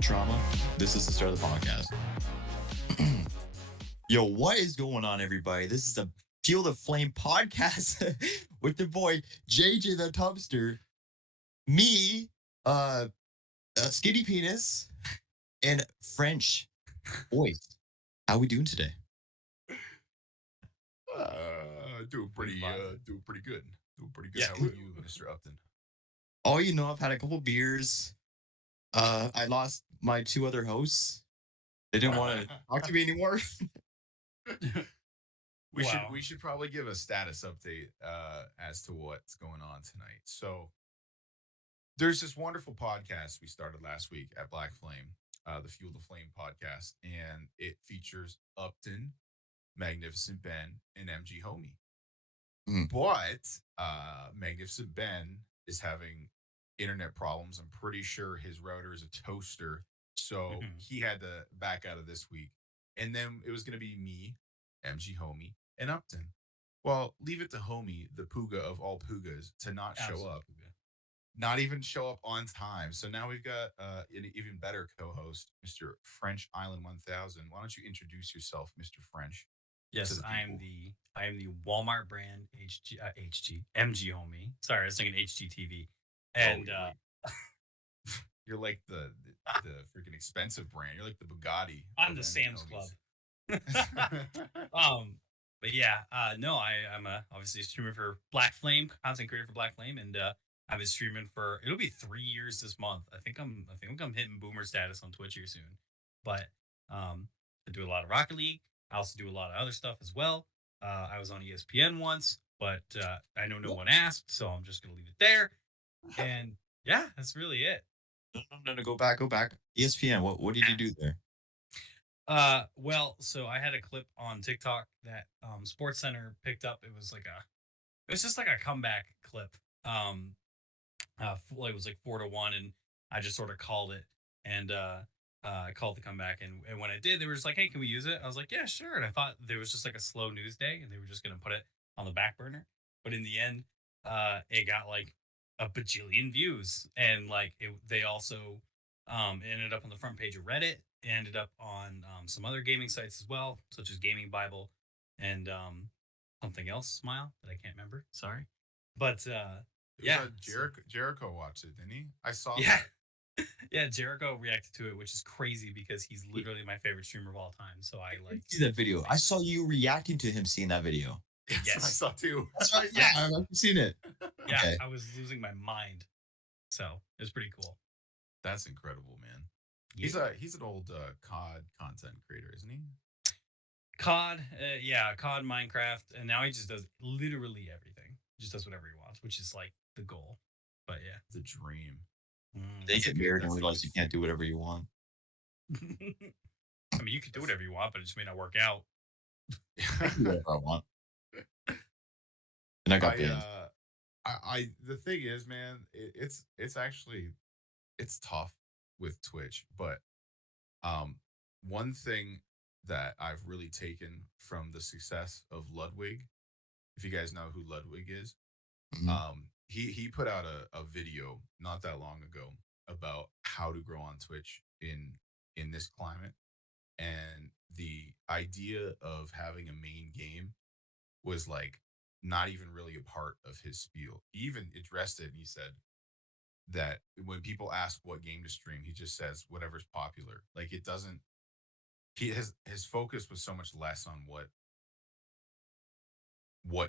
got trauma, this is the start of the podcast. Yo, what is going on, everybody? This is a Feel the Flame podcast with the boy JJ the Tubster, me, Skinny Penis, and French voice. How we doing today? Doing pretty good. Doing pretty good. Yeah. How are you, Mr. Upton? Oh, I've had a couple beers. I lost my two other hosts. They didn't want to talk to me anymore. We should probably give a status update as to what's going on tonight. So there's this wonderful podcast we started last week at BLACKFLAME, the Fuel the Flame podcast, and it features Upton, Magnificent Ben, and MG Homie. But Magnificent Ben is having internet problems. I'm pretty sure his router is a toaster, so he had to back out of this week. And then it was going to be me, MG Homie, and Upton. Well, leave it to Homie, the Pooga of all Poogas, to not show up. Not even show up on time. So now we've got an even better co-host, Mr. French Island 1000. Why don't you introduce yourself, Mr. French? Yes, I am the Walmart brand MG Homie. Sorry, I was thinking HGTV. And you're like the freaking expensive brand. You're like the Bugatti. I'm the Sam's Club. But yeah, no, I'm obviously a streamer for BLACKFLAME, content creator for BLACKFLAME, and I've been streaming it'll be 3 years this month. I think I'm hitting boomer status on Twitch here soon. But I do a lot of Rocket League. I also do a lot of other stuff as well. I was on ESPN once, but I know no one asked, so I'm just gonna leave it there. And yeah, that's really it. No, go back. ESPN. What did you do there? Well, so I had a clip on TikTok that Sports Center picked up. It was just like a comeback clip. It was like 4-1, and I just sort of called it, and I called the comeback, and when I did, they were just like, "Hey, can we use it?" I was like, "Yeah, sure." And I thought there was just like a slow news day, and they were just gonna put it on the back burner. But in the end, it got like a bajillion views, and like they also ended up on the front page of Reddit. It ended up on some other gaming sites as well, such as Gaming Bible and something else. Smile that I can't remember. Sorry, but yeah, Jericho watched it, didn't he? I saw. Yeah. Yeah, Jericho reacted to it, which is crazy because he's literally my favorite streamer of all time. So I see that video. I saw you reacting to him seeing that video. Yes, I saw too. That's right. Yeah, I've seen it. Yeah, okay. I was losing my mind. So it was pretty cool. That's incredible, man. Yeah. He's an old COD content creator, isn't he? COD, COD, Minecraft, and now he just does literally everything. He just does whatever he wants, which is like the goal. But yeah, the dream. They get married and realize you can't do whatever you want. I mean, you can do whatever you want, but it just may not work out. I can do whatever I want. And I got banned. The thing is, man, it's tough with Twitch, but one thing that I've really taken from the success of Ludwig, if you guys know who Ludwig is, he put out a video not that long ago about how to grow on Twitch in this climate, and the idea of having a main game was like not even really a part of his spiel. He even addressed it, and he said that when people ask what game to stream, he just says whatever's popular. Like it doesn't. His focus was so much less on what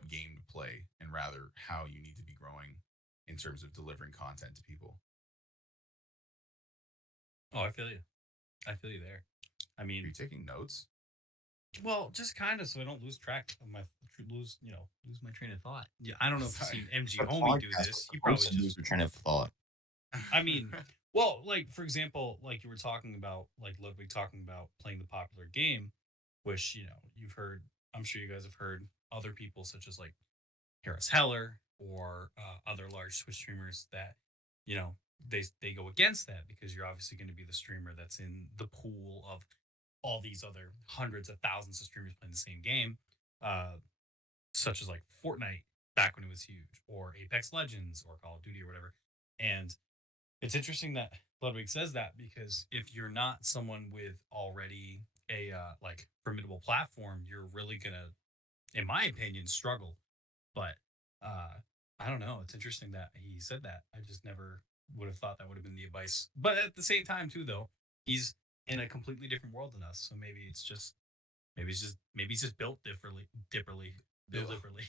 game to play, and rather how you need to be growing in terms of delivering content to people. Oh, I feel you there. I mean, are you taking notes? Well, just kind of so I don't lose track of lose my train of thought. Yeah, I don't know if you've seen MG Homie do this. He probably just lose your train of thought. I mean, well, like for example, like you were talking about, like Ludwig talking about playing the popular game, which you've heard. I'm sure you guys have heard other people such as like Harris Heller or other large Twitch streamers that they go against that because you're obviously going to be the streamer that's in the pool of all these other hundreds of thousands of streamers playing the same game, such as like Fortnite back when it was huge, or Apex Legends, or Call of Duty, or whatever. And it's interesting that Ludwig says that because if you're not someone with already a like formidable platform, you're really gonna, in my opinion, struggle. But uh, I don't know. It's interesting that he said that. I just never would have thought that would have been the advice. But at the same time, too, though, he's in a completely different world than us. So maybe he's just built built differently.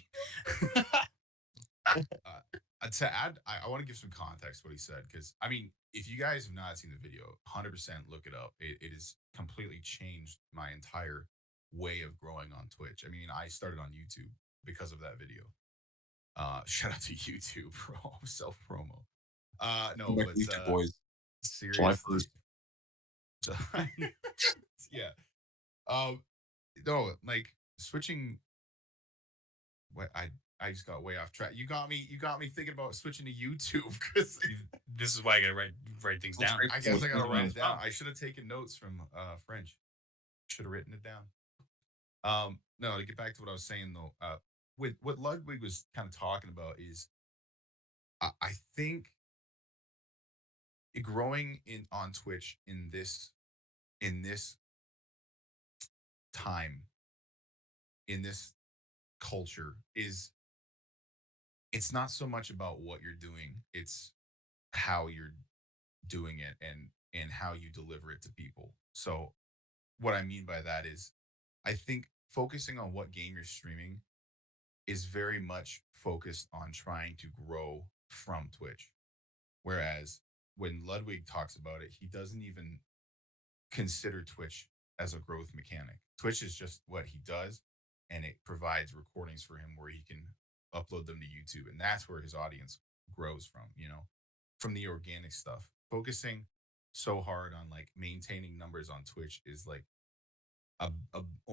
To add, I want to give some context to what he said because I mean, if you guys have not seen the video, 100% look it up. It has completely changed my entire way of growing on Twitch. I mean, I started on YouTube because of that video. Shout out to YouTube, bro. Self promo. No, Back but to YouTube boys. July seriously, 1st. yeah. No, like switching. What I just got way off track. You got me thinking about switching to YouTube because This is why I gotta write things down. I guess I gotta write it down. I should have taken notes from French. Should have written it down. No, to get back to what I was saying though, with what Ludwig was kind of talking about is, I think growing in on Twitch in this time, in this culture, is it's not so much about what you're doing, it's how you're doing it and how you deliver it to people. So what I mean by that is I think focusing on what game you're streaming is very much focused on trying to grow from Twitch. Whereas when Ludwig talks about it, he doesn't even consider Twitch as a growth mechanic. Twitch is just what he does, and it provides recordings for him where he can upload them to YouTube, and that's where his audience grows from. From the organic stuff. Focusing so hard on like maintaining numbers on Twitch is like a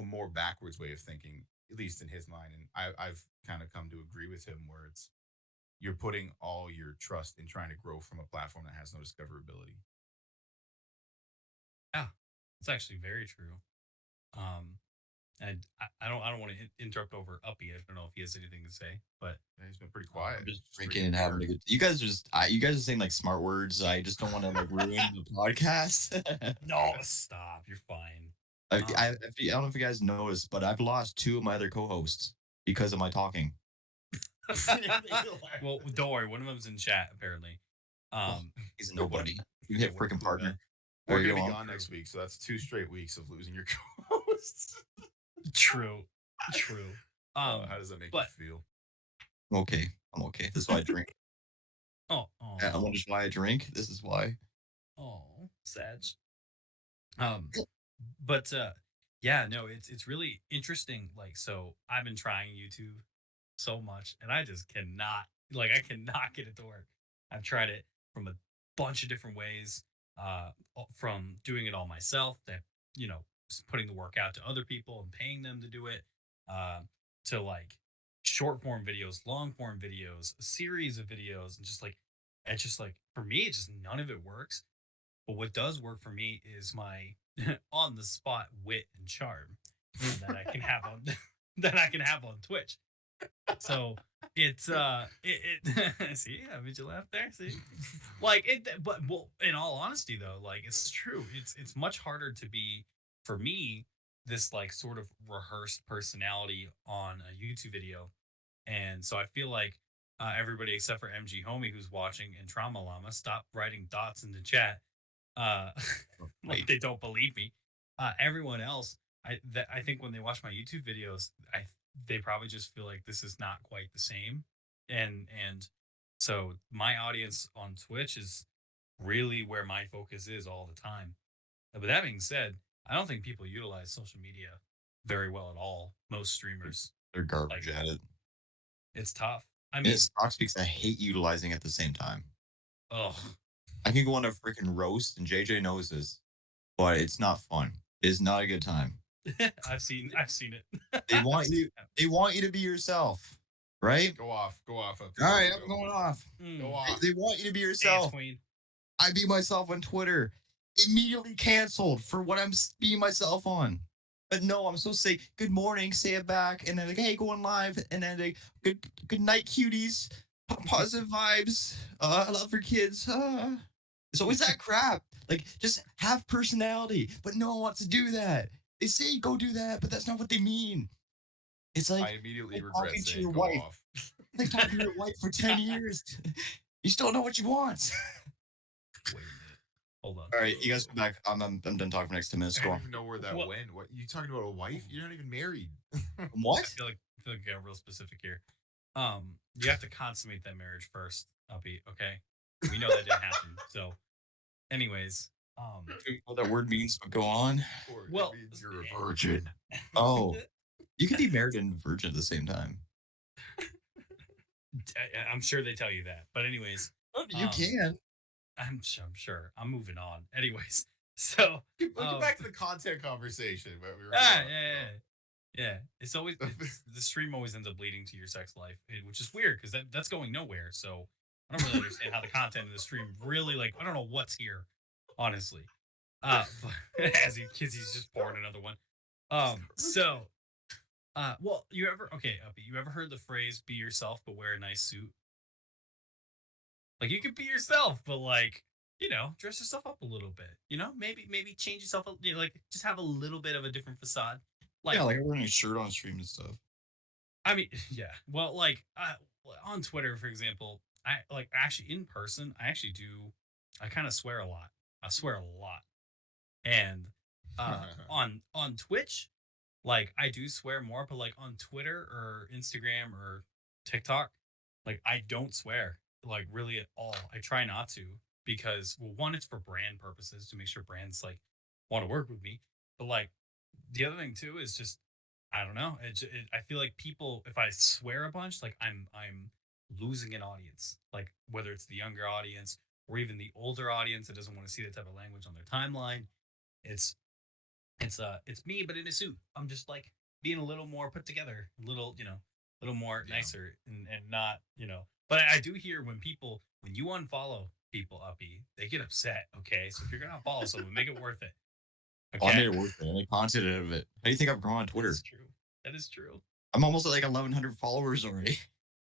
more backwards way of thinking, at least in his mind. And I've kind of come to agree with him where it's you're putting all your trust in trying to grow from a platform that has no discoverability. Yeah, it's actually very true. And I don't want to interrupt over Uppy. I don't know if he has anything to say, but Yeah, he's been pretty quiet. I'm just Just drinking and having a good. You guys are saying like smart words. I just don't want to like ruin the podcast. no, stop. You're fine. I don't know if you guys noticed, but I've lost two of my other co-hosts because of my talking. Well, don't worry. One of them's in chat apparently. He's a nobody. You hit we're freaking cool, partner. man. We're There you gonna go. be gone next week, so that's 2 straight weeks of losing your co-hosts. True. How does that make but- you feel? I'm okay. I'm okay. This is why I drink. Oh, I wonder why I drink. This is why. sad. But yeah, no, it's really interesting. Like, so I've been trying YouTube so much, and I just cannot get it to work. I've tried it from a bunch of different ways, from doing it all myself, that just putting the work out to other people and paying them to do it, to like short form videos, long form videos, a series of videos, and it's just like for me, it just none of it works. But what does work for me is my on the spot wit and charm that I can have on that I can have on Twitch. So it's see, I made you laugh there. See, like it, but well, in all honesty though, like it's true. It's much harder to be, for me, this like sort of rehearsed personality on a YouTube video, and so I feel like everybody except for MG Homie who's watching and Trauma Llama, stop writing dots in the chat. Like they don't believe me. Everyone else, I think when they watch my YouTube videos, they probably just feel like this is not quite the same, and so my audience on Twitch is really where my focus is all the time. But that being said, I don't think people utilize social media very well at all. Most streamers, They're garbage at it. it's tough. I And mean, it sucks because I hate utilizing it at the same time. oh, I can go on a freaking roast, and JJ knows this, but it's not fun. It's not a good time. I've seen it. They want you. They want you to be yourself, right? Go off. All right, I'm Go. going off. Go off. They want you to be Dance yourself. queen. I be myself on Twitter. Immediately canceled for what I'm being myself on. But no, I'm supposed to say good morning, say it back, and then like, hey, going live, and then like, good night, cuties, positive vibes, love for kids. It's always that crap. Like, just have personality, but no one wants to do that. They say go do that, but that's not what they mean. It's I immediately regret talking to saying your go wife. off. Like talking to your wife for 10 years. You still know what you want. Wait a minute. Hold on. All right, you guys come back. I'm done talking for the next 10 minutes. I Go don't on. even know where that What? went. What you talking about? A wife? You're not even married. What? I feel like I got real specific here. You have to consummate that marriage first, Uppy. Okay, we know that didn't happen. So, anyways, I don't know what that word means, but go on. Or it Well, means you're a virgin. Oh, you can be married and virgin at the same time. I'm sure they tell you that. But anyways, You Um, can. I'm sure. I'm moving on. Anyways, so Let's get um, back to the content conversation. But we were yeah. It's always the stream always ends up leading to your sex life, which is weird because that's going nowhere. So I don't really understand how the content in the stream really like. I don't know what's here, honestly. But he's just pouring another one. So well, Uppy, you ever heard the phrase "be yourself but wear a nice suit"? Like you could be yourself, but like dress yourself up a little bit. Maybe change yourself. Like just have a little bit of a different facade. Like Yeah, like wearing a shirt on stream and stuff. I mean, yeah. Well, like on Twitter, for example, I like actually in person. I actually do. I kind of swear a lot. I swear a lot, and on Twitch, like I do swear more, but like on Twitter or Instagram or TikTok, like I don't swear like really at all. I try not to because well, one, it's for brand purposes to make sure brands like want to work with me. But like the other thing too is just I don't know. I feel like people if I swear a bunch, like I'm losing an audience. Like whether it's the younger audience or even the older audience that doesn't want to see that type of language on their timeline. It's it's me but in a suit. I'm just like being a little more put together, a little a little more Yeah. nicer and not But I do hear when you unfollow people, Uppy, they get upset. Okay, so if you're gonna follow someone, make it worth it. Oh, I Okay, made it work. I made content out of it. How do you think I've grown on Twitter? that's true. That is true. I'm almost at like 1,100 followers already.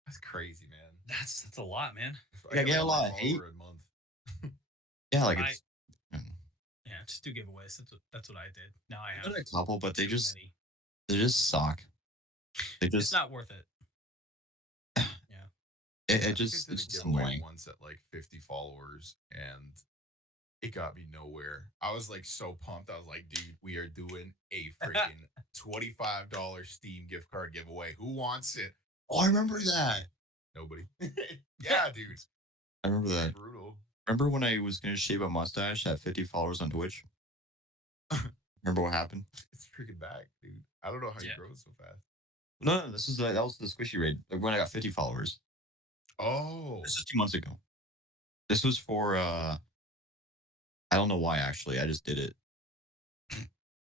That's crazy, man. That's a lot, man. I get a lot of one hate. follower a month. Yeah, like I it's. yeah, just do giveaways. That's what I did. Now I I've have done a couple, but they too just many. suck. They It's just not worth it. Yeah. it I think just I did it's a just giveaway annoying. once at like 50 followers, and it got me nowhere. I was like so pumped. I was like, dude, we are doing a freaking $25 Steam gift card giveaway. Who wants it? Oh, I remember that. Nobody. Yeah, dude. I remember that. Brutal. Remember when I was gonna shave a mustache at 50 followers on Twitch? Remember what happened? It's freaking back, dude. I don't know how you Yeah. grow so fast. No, this was that was the squishy raid. Like when I got 50 followers. Oh, This is 2 months ago. This was for I don't know why actually. I just did it.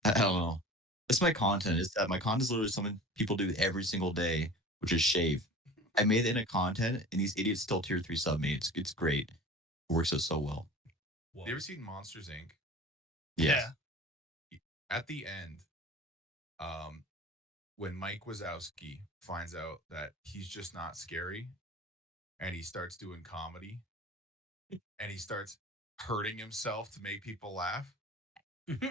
I don't know. That's my content. Is that my content is literally something people do every single day, which is shave. I made it in a content, and these idiots still tier 3 sub me. It's great. It works out so well. Whoa. you ever seen Monsters Inc? Yes. At the end, when Mike Wazowski finds out that he's just not scary, and he starts doing comedy, and he starts hurting himself to make people laugh.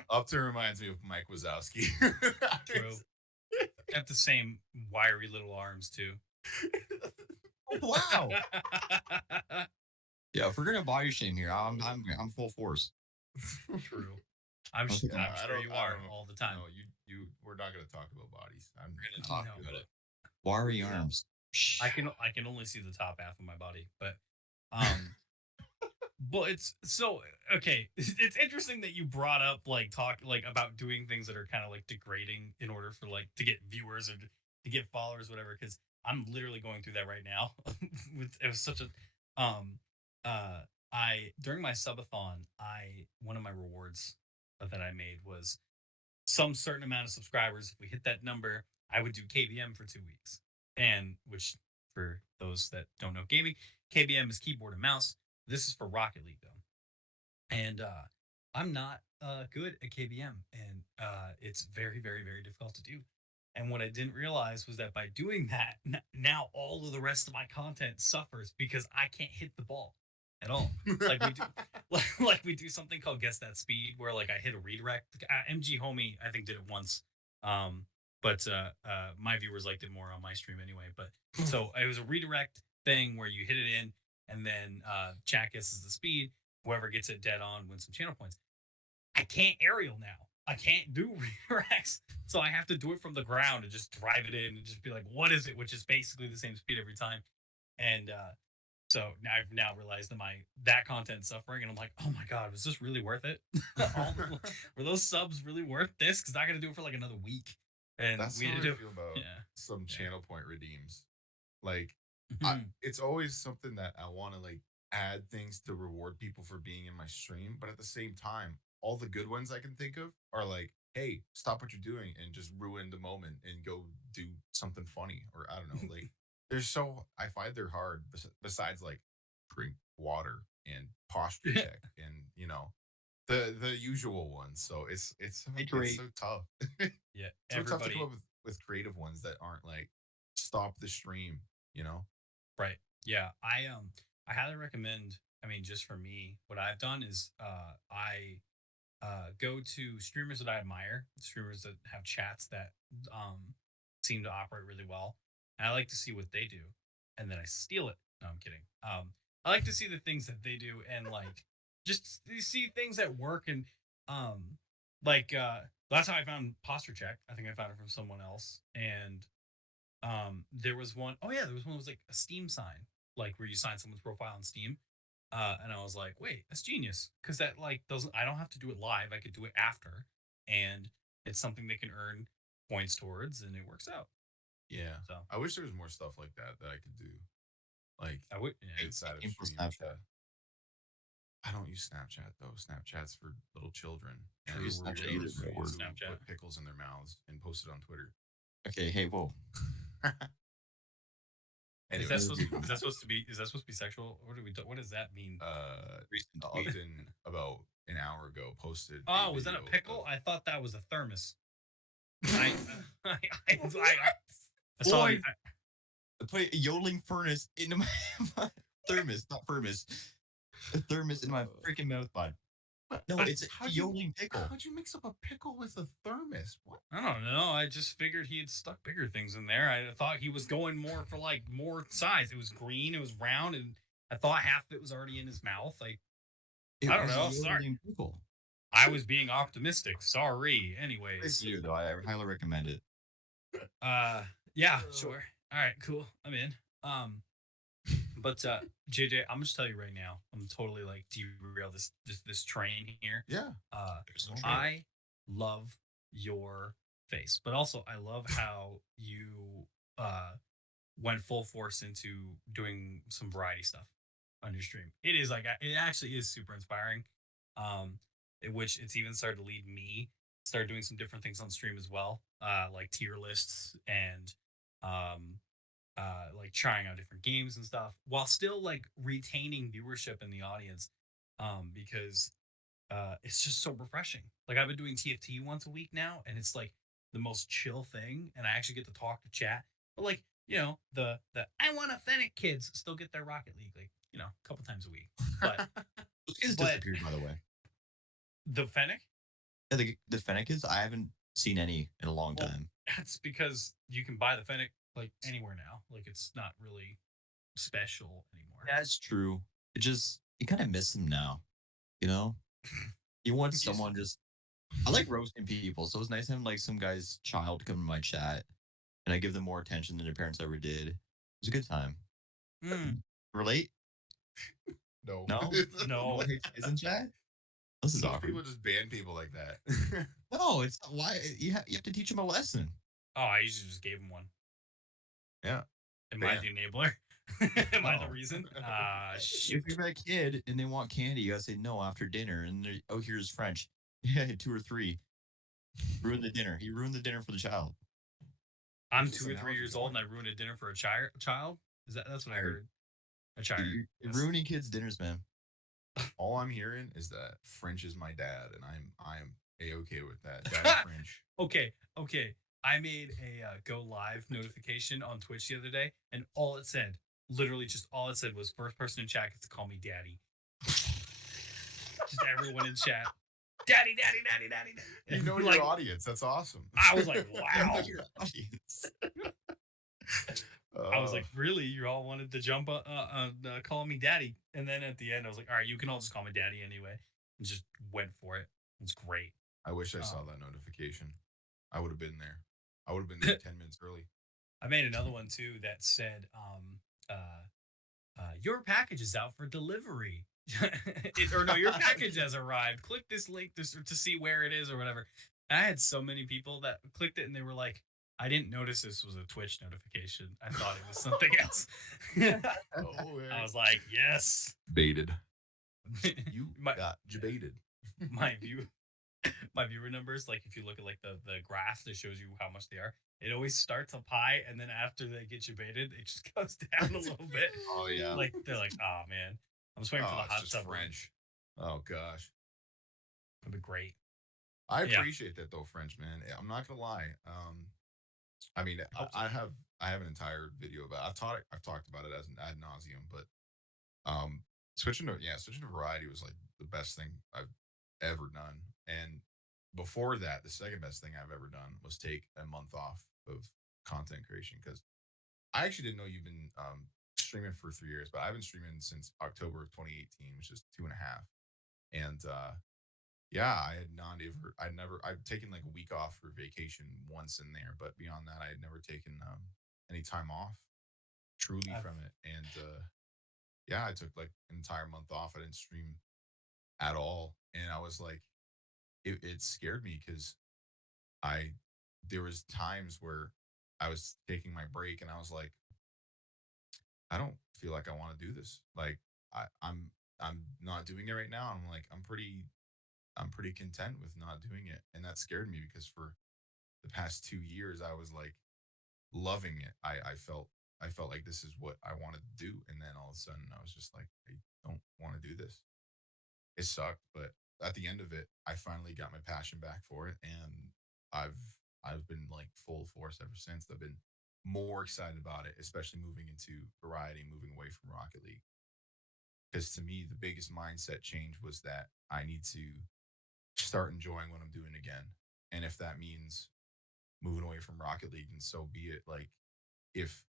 Upton reminds me of Mike Wazowski. True. Got the same wiry little arms too. Wow. Yeah, if we're gonna body shame here, I'm full force. True. I'm, Okay. I'm I sure don't- you I are don't know. all the time. No, we're not gonna talk about bodies. I'm We're gonna talk talk No. about it. Wiry arms. I can only see the top half of my body, but but it's so okay. It's interesting that you brought up like talk like about doing things that are kind of like degrading in order for like to get viewers or to get followers, whatever. Because I'm literally going through that right now. It was such a I during my subathon, one of my rewards that I made was some certain amount of subscribers. If we hit that number, I would do KBM for 2 weeks. And which, for those that don't know gaming, KBM is keyboard and mouse. This is for Rocket League though, and I'm not good at KBM, and it's very, very, very difficult to do. And what I didn't realize was that by doing that, now all of the rest of my content suffers because I can't hit the ball. at all. Like we do, like we do something called Guess That Speed, where like I hit a redirect. MG Homie, I think, did it once. But my viewers liked it more on my stream anyway. But so it was a redirect thing where you hit it in, and then chat guesses the speed. Whoever gets it dead on wins some channel points. I can't aerial now. I can't do redirects, so I have to do it from the ground and just drive it in and just be like, "What is it?" Which is basically the same speed every time. And so now I've now realized that that content's suffering, and I'm like, "Oh my god, was this really worth it? Were those subs really worth this? Because I got to do it for like another week." And That's we how had I to do, feel about yeah, some yeah. channel point redeems. Like, Mhm. it's always something that I want to like add things to reward people for being in my stream, but at the same time, all the good ones I can think of are like, hey, stop what you're doing and just ruin the moment and go do something funny, or I don't know. Like, I find they're hard. Besides, like, drink water and posture check, and the usual ones. So it's so tough. Yeah, So tough to come everybody. up with creative ones that aren't like stop the stream, you know? Right. Yeah. I highly recommend, I mean, just for me, what I've done is I go to streamers that I admire, streamers that have chats that seem to operate really well. And I like to see what they do, and then I steal it. No, I'm kidding. I like to see the things that they do, and like just see things that work. And um like that's how I found posture check. I think I found it from someone else. And there was one, oh yeah, there was one that was like a Steam sign, like where you sign someone's profile on Steam. And I was like, wait, that's genius, because that like doesn't, I don't have to do it live, I could do it after, and it's something they can earn points towards, and it works out. Yeah. So I wish there was more stuff like that that I could do. Like I would, yeah. outside of Aim for stream. Snapchat. I don't use Snapchat though. Snapchat's for little children. I And use little Snapchat children either, but it who works. Snapchat. put pickles in their mouths and post it on Twitter. Okay, hey, whoa. Is Anyway, that supposed to be, is that supposed to be sexual? What does that mean? Recent tweet. Upton about an hour ago posted. Oh, was that a video pickle? of- I thought that was a thermos. I saw Boy, I put a yodeling furnace into my thermos, not furnace. A thermos in my freaking mouth, bud. No, it's a How'd you- yodeling pickle. How'd you mix up a pickle with a thermos? What? I don't know. I just figured he had stuck bigger things in there. I thought he was going more for like more size. It was green, it was round, and I thought half of it was already in his mouth. Like, It I don't was a know, sorry. yodeling pickle. I was being optimistic. Sorry. Anyways. Nice video, though. I highly recommend it. Yeah, sure. All right, cool. I'm in. But JJ, I'm just tell you right now, I'm totally like derail this train here. Yeah. There's no I love your face, but also I love how you went full force into doing some variety stuff on your stream. It is like, it actually is super inspiring. Which it's even started to lead me start doing some different things on stream as well, like tier lists and like trying out different games and stuff, while still like retaining viewership in the audience, because it's just so refreshing. Like I've been doing TFT once a week now, and it's like the most chill thing, and I actually get to talk to chat. But like, the I want to Fennec kids still get their Rocket League, like, a couple times a week. But Those kids but- disappeared, by the way. the Fennec, Yeah, the Fennec kids, I haven't seen any in a long Well, time. that's because you can buy the Fennec like anywhere now. Like it's not really special anymore. Yeah, it's true. It just, you kind of miss them now, you know? You want Yes. someone just, I like roasting people, so it's nice having like some guy's child come in my chat and I give them more attention than their parents ever did. It was a good time. Mm. Relate? No. No. No? No hate kids in chat? This is Most awkward. people just ban people like that. No, it's not why you have to teach them a lesson. Oh, I usually just gave him one. Yeah. Am I Yeah. the enabler? Am I the No. reason? If you've got a kid and they want candy, you gotta say no after dinner. And oh, here's French. Yeah, 2 or 3. Ruin the dinner. He ruined the dinner for the child. I'm What's 2 this or 3 years analogy old and I ruined a dinner for a child. That's what I heard. A child. You're Yes. ruining kids' dinners, man. All I'm hearing is that French is my dad, and I'm a-okay with that. Dad French. Okay. I made a go live notification on Twitch the other day, and all it said, literally just all it said was first person in chat gets to call me daddy. Just everyone in chat, daddy, daddy, daddy, daddy, daddy. You know Like, your audience. That's awesome. I was like, You know wow. your audience. I was Uh, like, really? You all wanted to jump call me daddy? And then at the end, I was like, all right, you can all just call me daddy anyway. And just went for it. It's great. I wish I saw Um, that notification. I would have been there. I would have been there 10 minutes early. I made another one too that said, your package is out for delivery. Or no, your package has arrived. Click this link to see where it is or whatever. And I had so many people that clicked it and they were like, I didn't notice this was a Twitch notification. I thought it was something else. Oh, I was like, yes. baited. You my, got jebaited. my viewer numbers, like if you look at like the graph that shows you how much they are, it always starts up high and then after they get you baited, it just goes down a little bit. Oh, yeah. Like they're like, oh man, I'm just waiting for the it's hot just tub one. French. Oh, gosh. It'd be great. I Yeah. appreciate that though, French man. I'm not gonna lie. I mean, Helps I have an entire video about. I've talked about it as an ad nauseum, but switching to variety was like the best thing I've ever done. And before that, the second best thing I've ever done was take a month off of content creation because I actually didn't know you've been streaming for 3 years, but I've been streaming since October of 2018, which is 2.5. And yeah, I'd taken like a week off for vacation once in there, but beyond that, I had never taken any time off truly I've- from it. And yeah, I took like an entire month off. I didn't stream at all. And I was like, it scared me because I, there was times where I was taking my break and I was like, I don't feel like I want to do this. Like I'm not doing it right now. I'm pretty content with not doing it. And that scared me because for the past 2 years, I was like loving it. I felt like this is what I wanted to do. And then all of a sudden I was just like, I don't want to do this. It sucked, but at the end of it, I finally got my passion back for it. And I've I've been like full force ever since. I've been more excited about it, especially moving into variety, moving away from Rocket League. Because to me, the biggest mindset change was that I need to start enjoying what I'm doing again. And if that means moving away from Rocket League, then so be it. Like, if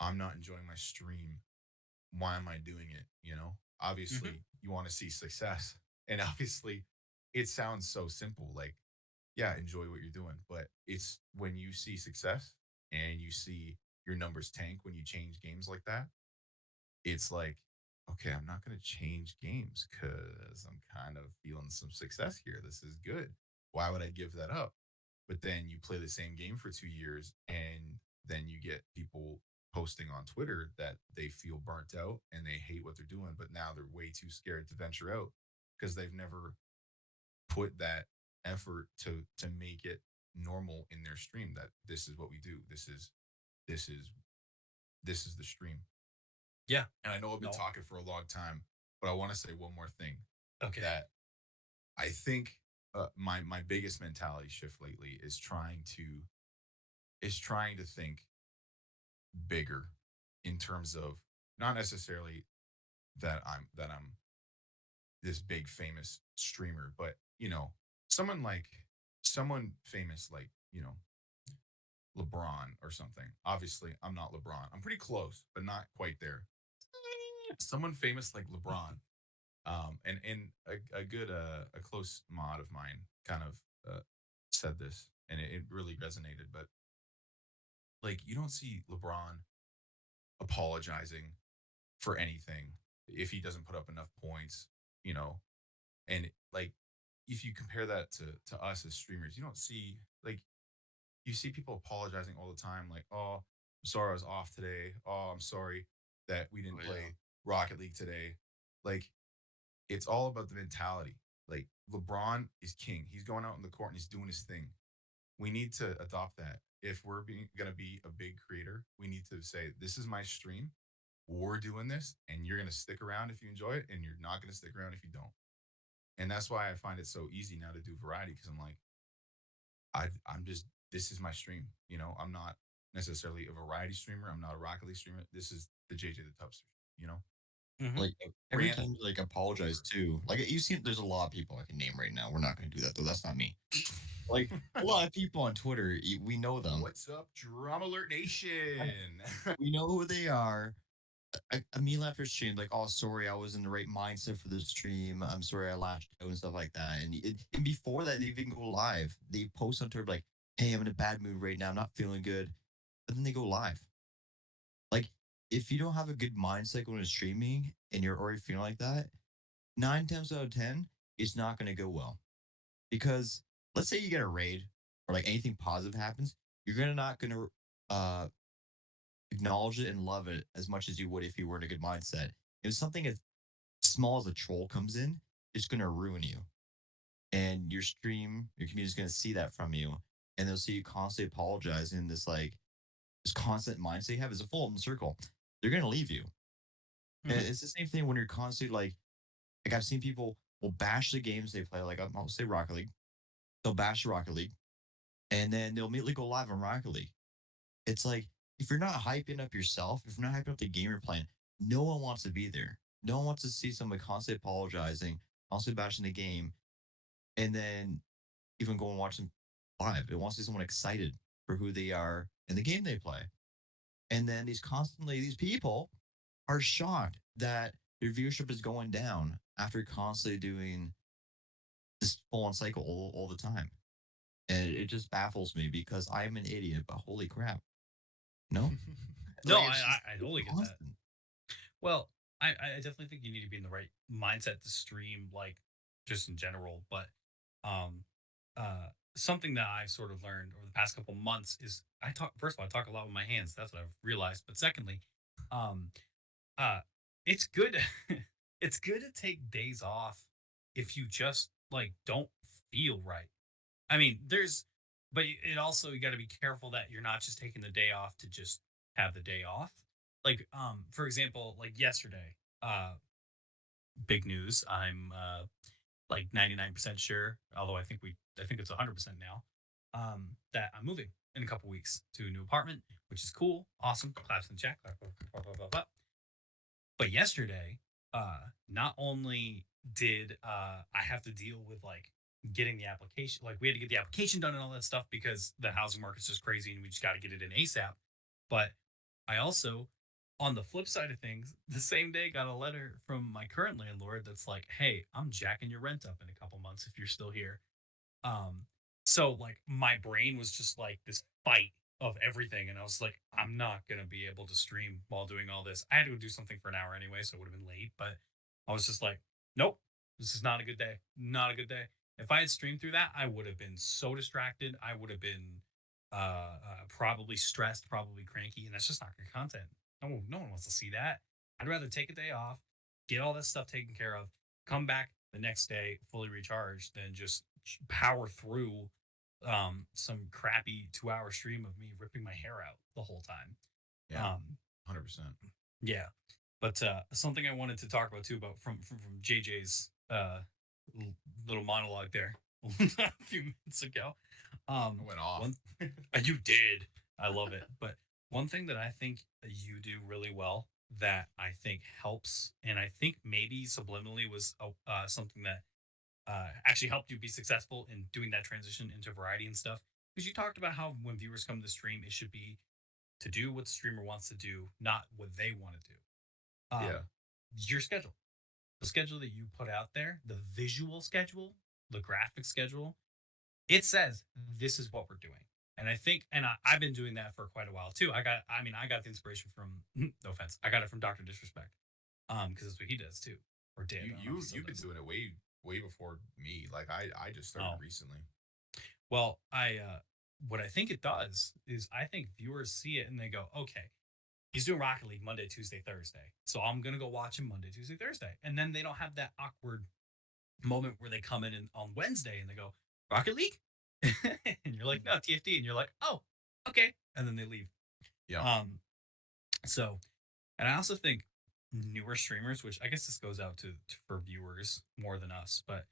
I'm not enjoying my stream, why am I doing it? You know, obviously, you want to see success. And obviously, it sounds so simple. Like, yeah, enjoy what you're doing. But it's when you see success and you see your numbers tank when you change games like that, it's like, okay, I'm not going to change games because I'm kind of feeling some success here. This is good. Why would I give that up? But then you play the same game for 2 years and then you get people posting on Twitter that they feel burnt out and they hate what they're doing, but now they're way too scared to venture out because they've never put that effort to make it normal in their stream that this is what we do. This is this is the stream. Yeah. And I know I've been No. talking for a long time, but I want to say one more thing Okay. that I think my biggest mentality shift lately is trying to think bigger in terms of not necessarily that I'm this big famous streamer, but someone famous like LeBron or something. Obviously, I'm not LeBron. I'm pretty close, but not quite there. Someone famous like LeBron, and a good a close mod of mine kind of said this, and it really resonated. But like, you don't see LeBron apologizing for anything if he doesn't put up enough points, you know, and like if you compare that to us as streamers, you don't see like you see people apologizing all the time, like, oh, I'm sorry I was off today. Oh, I'm sorry that we didn't Oh, play yeah. Rocket League today. Like, it's all about the mentality. Like, LeBron is king. He's going out in the court and he's doing his thing. We need to adopt that. If we're gonna be a big creator, we need to say, this is my stream. We're doing this, and you're gonna stick around if you enjoy it, and you're not gonna stick around if you don't. And that's why I find it so easy now to do variety because I'm like, I'm just this is my stream. You know, I'm not necessarily a variety streamer. I'm not a Rocket League streamer. This is the JJ the Tubster. You know. Mhm. Like every Rant. time you like apologize too, like you see, there's a lot of people I can name right now. We're not going to do that though. That's not me. Like a lot of people on Twitter, we know them. What's up, Drum Alert Nation? We know who they are. A meal after stream, like, oh, sorry, I was in the right mindset for the stream. I'm sorry I lashed out and stuff like that. And before that, they even go live. They post on Twitter like, hey, I'm in a bad mood right now. I'm not feeling good. But then they go live. Like, if you don't have a good mindset when you're streaming and you're already feeling like that, 9 times out of 10, it's not going to go well. Because let's say you get a raid or like anything positive happens, you're gonna not going to uh, acknowledge it and love it as much as you would if you were in a good mindset. If something as small as a troll comes in, it's going to ruin you. And your stream, your community is going to see that from you. And they'll see you constantly apologizing. This constant mindset you have is a full circle. They're going to leave you. And Mhm. it's the same thing when you're constantly like I've seen people will bash the games they play. Like I'll say Rocket League. They'll bash Rocket League. And then they'll immediately go live on Rocket League. It's like if you're not hyping up yourself, if you're not hyping up the game you're playing, no one wants to be there. No one wants to see somebody constantly apologizing, constantly bashing the game, and then even go and watch them live. It wants to see someone excited for who they are in the game they play. And then these people are shocked that their viewership is going down after constantly doing this full on cycle all the time. And it just baffles me because I'm an idiot, but holy crap. No? No, Like it's just I totally get that. constant. Well, I definitely think you need to be in the right mindset to stream, like just in general. But um, something that I've sort of learned over the past couple months is I talk. First of all, I talk a lot with my hands. That's what I've realized. But secondly, um, uh, it's good. It's good to take days off if you just like don't feel right. I mean, but it also, you got to be careful that you're not just taking the day off to just have the day off. Like, for example, like yesterday, big news. I'm like 99% sure, although I think it's 100% now, that I'm moving in a couple weeks to a new apartment, which is cool, awesome, claps in check, blah, blah, blah, blah, blah. But yesterday, not only did I have to deal with like getting the application, like we had to get the application done and all that stuff because the housing market's just crazy and we just got to get it in ASAP. But I also, on the flip side of things, the same day got a letter from my current landlord that's like, "Hey, I'm jacking your rent up in a couple months if you're still here." Um, so like my brain was just like this fight of everything, and I was like, I'm not gonna be able to stream while doing all this. I had to go do something for an hour anyway, so it would have been late. But I was just like, nope, this is not a good day. Not a good day. If I had streamed through that, I would have been so distracted. I would have been probably stressed, probably cranky, and that's just not good content. No one wants to see that. I'd rather take a day off, get all that stuff taken care of, come back the next day fully recharged than just power through some crappy 2 hour stream of me ripping my hair out the whole time. Yeah, Um 100%. yeah. But something I wanted to talk about too about from JJ's little monologue there a few minutes ago. I went off. One you did. I love it. But one thing that I think you do really well that I think helps, and I think maybe subliminally was something that actually helped you be successful in doing that transition into variety and stuff. Because you talked about how when viewers come to the stream, it should be to do what the streamer wants to do, not what they want to do. Yeah. Your schedule, the schedule that you put out there, the visual schedule, the graphic schedule, it says this is what we're doing. And I think, and I've been doing that for quite a while too. I got the inspiration from, no offense, I got it from Dr. Disrespect, because that's what he does too, or did. I don't know if he still You've been does. doing it way before me. Like I just started Oh, recently. well, what I think it does is I think viewers see it and they go, okay, he's doing Rocket League Monday, Tuesday, Thursday, so I'm gonna go watch him Monday, Tuesday, Thursday, and then they don't have that awkward moment where they come in and, on Wednesday and they go Rocket League, and you're like, no, TFT, and you're like, oh, okay, and then they leave. Yeah. Um, so, and I also think newer streamers, which I guess this goes out to for viewers more than us, but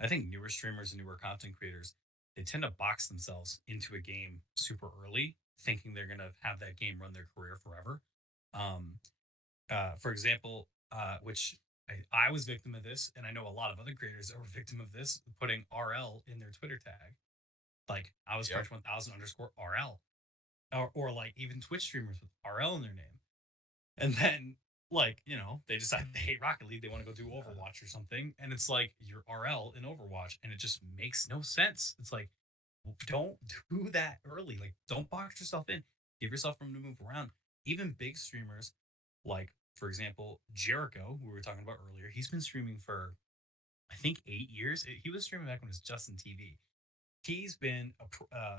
I think newer streamers and newer content creators, they tend to box themselves into a game super early, thinking they're gonna have that game run their career forever. Um, for example, which I was victim of this, and I know a lot of other creators that were victim of this, putting RL in their Twitter tag. Like I was Yep. French1000_RL, or like even Twitch streamers with RL in their name, and then like they decide they hate Rocket League, they want to go do Overwatch or something, and it's like you're RL in Overwatch, and it just makes no sense. It's like don't do that early. Like don't box yourself in. Give yourself room to move around. Even big streamers, like for example Jericho, who we were talking about earlier, he's been streaming for I think 8 years. He was streaming back when it was Justin TV. He's been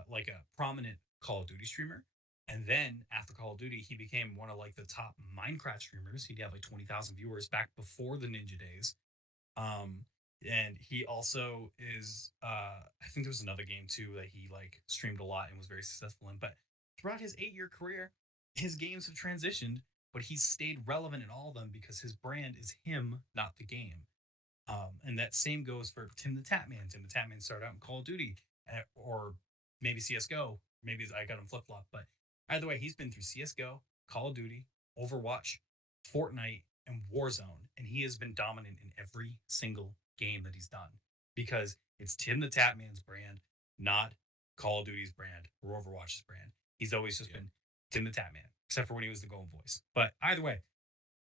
like a prominent Call of Duty streamer. And then after Call of Duty, he became one of like the top Minecraft streamers. He'd have like 20,000 viewers back before the Ninja days. Um, and he also is, I think there was another game too that he like streamed a lot and was very successful in. But throughout his 8 year career, his games have transitioned, but he's stayed relevant in all of them because his brand is him, not the game. And that same goes for Tim the Tatman. Tim the Tatman started out in Call of Duty, or maybe CS:GO. Maybe I got him flip flop, but either way, he's been through CS:GO, Call of Duty, Overwatch, Fortnite, and Warzone, and he has been dominant in every single game that he's done because it's Tim the Tatman's brand, not Call of Duty's brand or Overwatch's brand. He's always just Yeah. been Tim the Tatman, except for when he was the Golden Voice. But either way,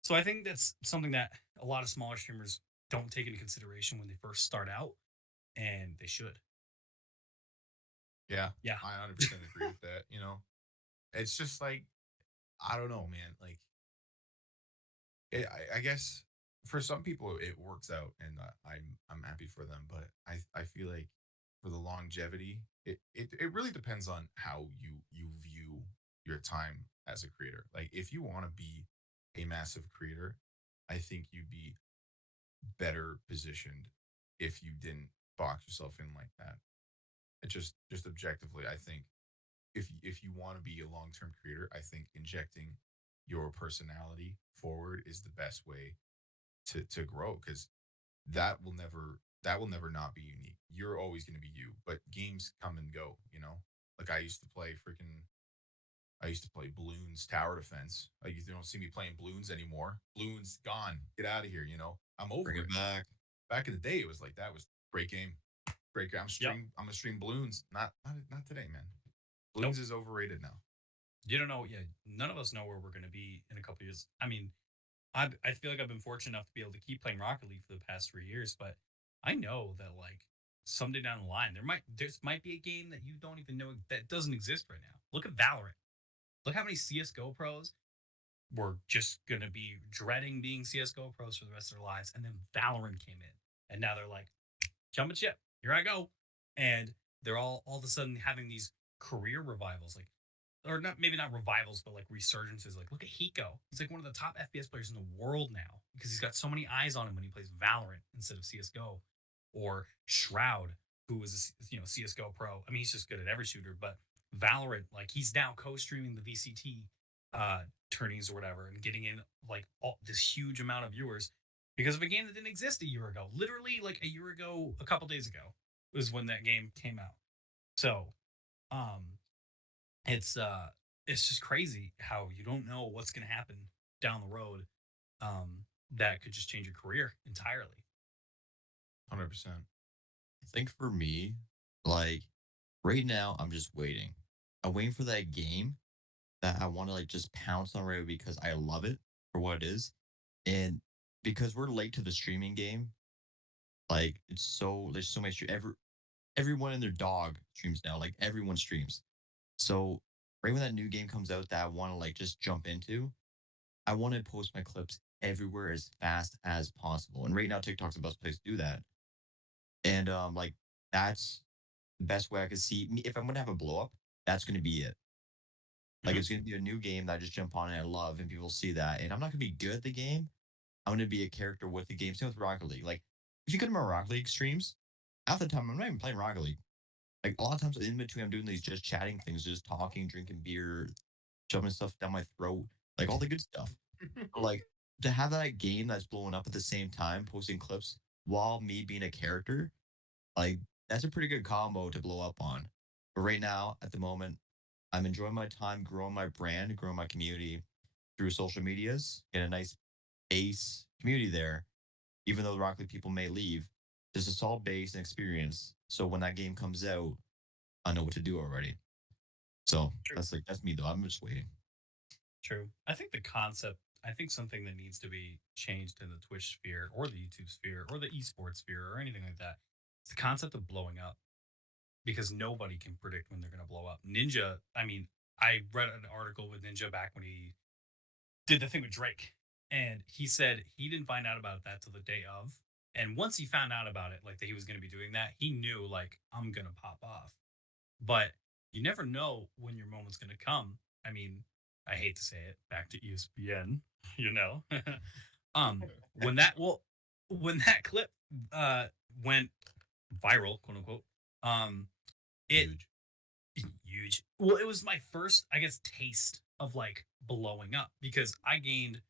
so I think that's something that a lot of smaller streamers don't take into consideration when they first start out, and they should. Yeah, Yeah. I 100% agree with that. It's just like I don't know, man. Like I guess for some people it works out, and I'm happy for them. But I feel like for the longevity, it really depends on how you view your time as a creator. Like if you want to be a massive creator, I think you'd be better positioned if you didn't box yourself in like that. It just objectively, I think if you want to be a long term creator, I think injecting your personality forward is the best way to grow because that will never not be unique. You're always going to be you, but games come and go. Like I used to play Bloons Tower Defense. Like you don't see me playing Bloons anymore. Bloons gone. Get out of here. I'm Bring over it it. back. Back in the day, it was like that was great game. Great game. Yep. I'm gonna stream Bloons. Not today, man. Nope. Bloons is overrated now. You don't know. Yeah, none of us know where we're going to be in a couple years. I mean, I feel like I've been fortunate enough to be able to keep playing Rocket League for the past 3 years, but I know that like someday down the line there might be a game that you don't even know that doesn't exist right now. Look at Valorant. Look how many CS:GO pros were just gonna be dreading being CS:GO pros for the rest of their lives, and then Valorant came in, and now they're like, jumping ship, here I go, and they're all of a sudden having these career revivals, like or not maybe not revivals, but like resurgences. Like look at Hiko, he's like one of the top FPS players in the world now because he's got so many eyes on him when he plays Valorant instead of CS:GO, or Shroud, who is a CS:GO pro. I mean, he's just good at every shooter, but Valorant, like he's now co-streaming the VCT tourneys or whatever, and getting in like this huge amount of viewers because of a game that didn't exist a year ago. Literally, like a year ago, a couple days ago, was when that game came out. So, um, it's it's just crazy how you don't know what's going to happen down the road. That could just change your career entirely. 100%. I think for me, like right now, I'm just waiting. I'm waiting for that game that I want to like just pounce on right away because I love it for what it is. And because we're late to the streaming game, like there's so much everyone and their dog streams now. Like everyone streams. So right when that new game comes out that I want to like just jump into, I want to post my clips everywhere as fast as possible. And right now TikTok's the best place to do that. And like that's the best way I could see if I'm gonna have a blow up, that's gonna be it. Like Mhm. it's gonna be a new game that I just jump on and I love, and people see that. And I'm not gonna be good at the game. I'm gonna be a character with the game. Same with Rocket League. Like if you go to my Rocket League streams, half the time I'm not even playing Rocket League. Like a lot of times in between, I'm doing these just chatting things, just talking, drinking beer, shoving stuff down my throat, like all the good stuff. Like to have that game that's blowing up at the same time, posting clips while me being a character, like that's a pretty good combo to blow up on. But right now, at the moment, I'm enjoying my time growing my brand, growing my community through social medias, get a nice base community there, even though the Rocket League people may leave. There's a solid base and experience. So when that game comes out, I know what to do already. So True. that's me though. I'm just waiting. True. I think the concept, I think something that needs to be changed in the Twitch sphere or the YouTube sphere or the esports sphere or anything like that. It's the concept of blowing up because nobody can predict when they're going to blow up. Ninja, I mean, I read an article with Ninja back when he did the thing with Drake, and he said he didn't find out about that till the day of. And once he found out about it, like that he was going to be doing that, he knew like I'm going to pop off. But you never know when your moment's going to come. I mean, I hate to say it, back to ESPN, you know. um when that well when that clip went viral, quote unquote, it Huge. huge. Well, it was my first, I guess, taste of like blowing up because I gained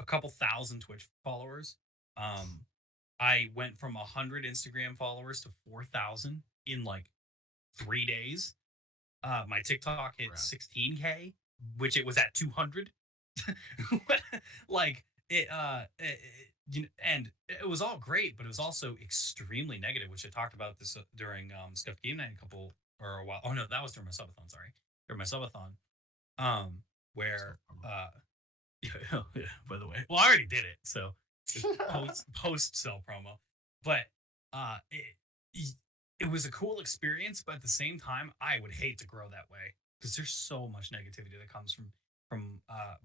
a couple thousand Twitch followers. I went from 100 Instagram followers to 4,000 in like 3 days. My TikTok hit Crap. 16K, which it was at 200. Like and it was all great, but it was also extremely negative, which I talked about this during Stuff Game Night a while. Oh no, that was during my subathon. Sorry, during my subathon, where yeah, by the way, well, I already did it, so post sell promo, but it was a cool experience, but at the same time, I would hate to grow that way because there's so much negativity that comes from